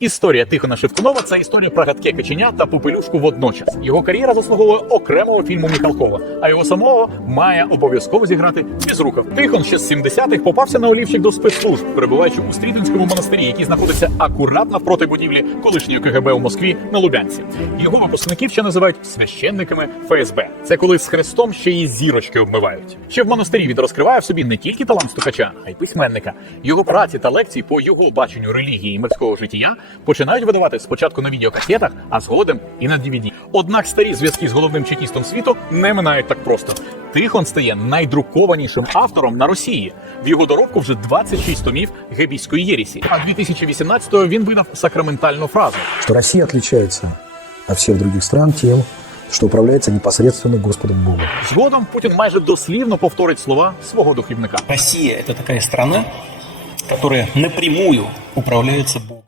Історія Тихона Шевкунова це історія про гадке каченя та попелюшку водночас. Його кар'єра заслуговує окремого фільму Міхалкова, а його самого має обов'язково зіграти Безруков. Тихон ще з 70-х попався на олівчик до спецслужб, перебуваючи у Стрітинському монастирі, який знаходиться акурат навпроти будівлі колишньої КГБ у Москві на Лубянці. Його випускників ще називають священниками ФСБ. Це коли з хрестом ще й зірочки обмивають. Ще в монастирі він розкриває в собі не тільки талант стукача, а й письменника. Його праці та лекції по його баченню релігії і мирського життя починають видавати спочатку на відеокасетах, а згодом і на DVD. Однак старі зв'язки з головним чекістом світу не минають так просто. Тихон стає найдрукованішим автором на Росії. В його доробку вже 26 томів гебійської єрісі. А 2018-го він видав сакраментальну фразу. что Россия отличается от всех других стран тем, что управляется непосредственно Господом Богом. Згодом Путін майже дослівно повторить слова свого духівника. Россия – это такая страна, которая напрямую управляется Богом.